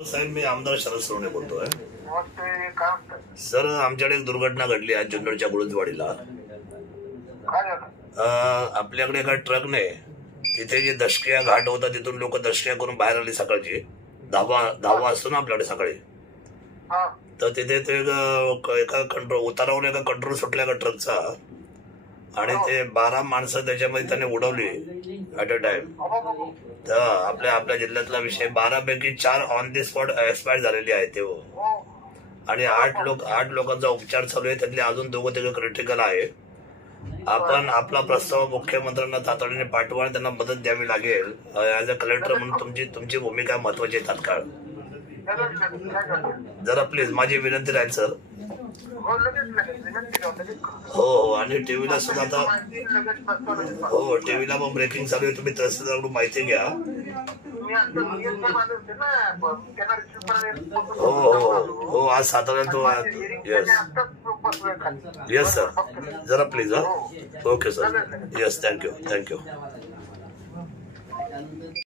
साहेब, मी आमदार शरद सोनवणे बोलतोय. नमस्ते. काय म्हणताय? सर, आमच्याकडे एक दुर्घटना घडली आहे जुन्नरच्या गुळजवाडीला. काय झालं? आपल्याकडे एका ट्रकने तिथे जे दशक्रिया घाट होता तिथून लोक दशक्रिया करून बाहेर आली सकाळची. दहावा असतो ना आपल्याकडे सकाळी. हा. तर तिथे ते एका कंट्रोल उतारावर एका कंट्रोल सुटल्या का ट्रकचा, आणि ते 12 माणसं त्याच्यामध्ये त्याने उडवली ऍट अ टाइम. तर आपल्या जिल्ह्यातला विषय 12 पैकी 4 ऑन दी स्पॉट एक्सपायर झालेली आहे ते, आणि 8 लोकांचा उपचार चालू आहे. त्यातले अजून 2-3 क्रिटिकल आहे. आपण आपला प्रस्ताव मुख्यमंत्र्यांना तातडीने पाठवा आणि त्यांना मदत द्यावी लागेल. ऍज अ कलेक्टर म्हणून तुमची भूमिका महत्वाची आहे तात्काळ. जरा प्लीज माझी विनंती राहील सर. हो, आणि टीव्हीला सुद्धा आता टीव्हीला पण ब्रेकिंग चालू आहे. तुम्ही तहसीलदाराकडून माहिती घ्या. हो, आज साताऱ्यात तो. येस सर, जरा please. Okay sir. Yes, thank you.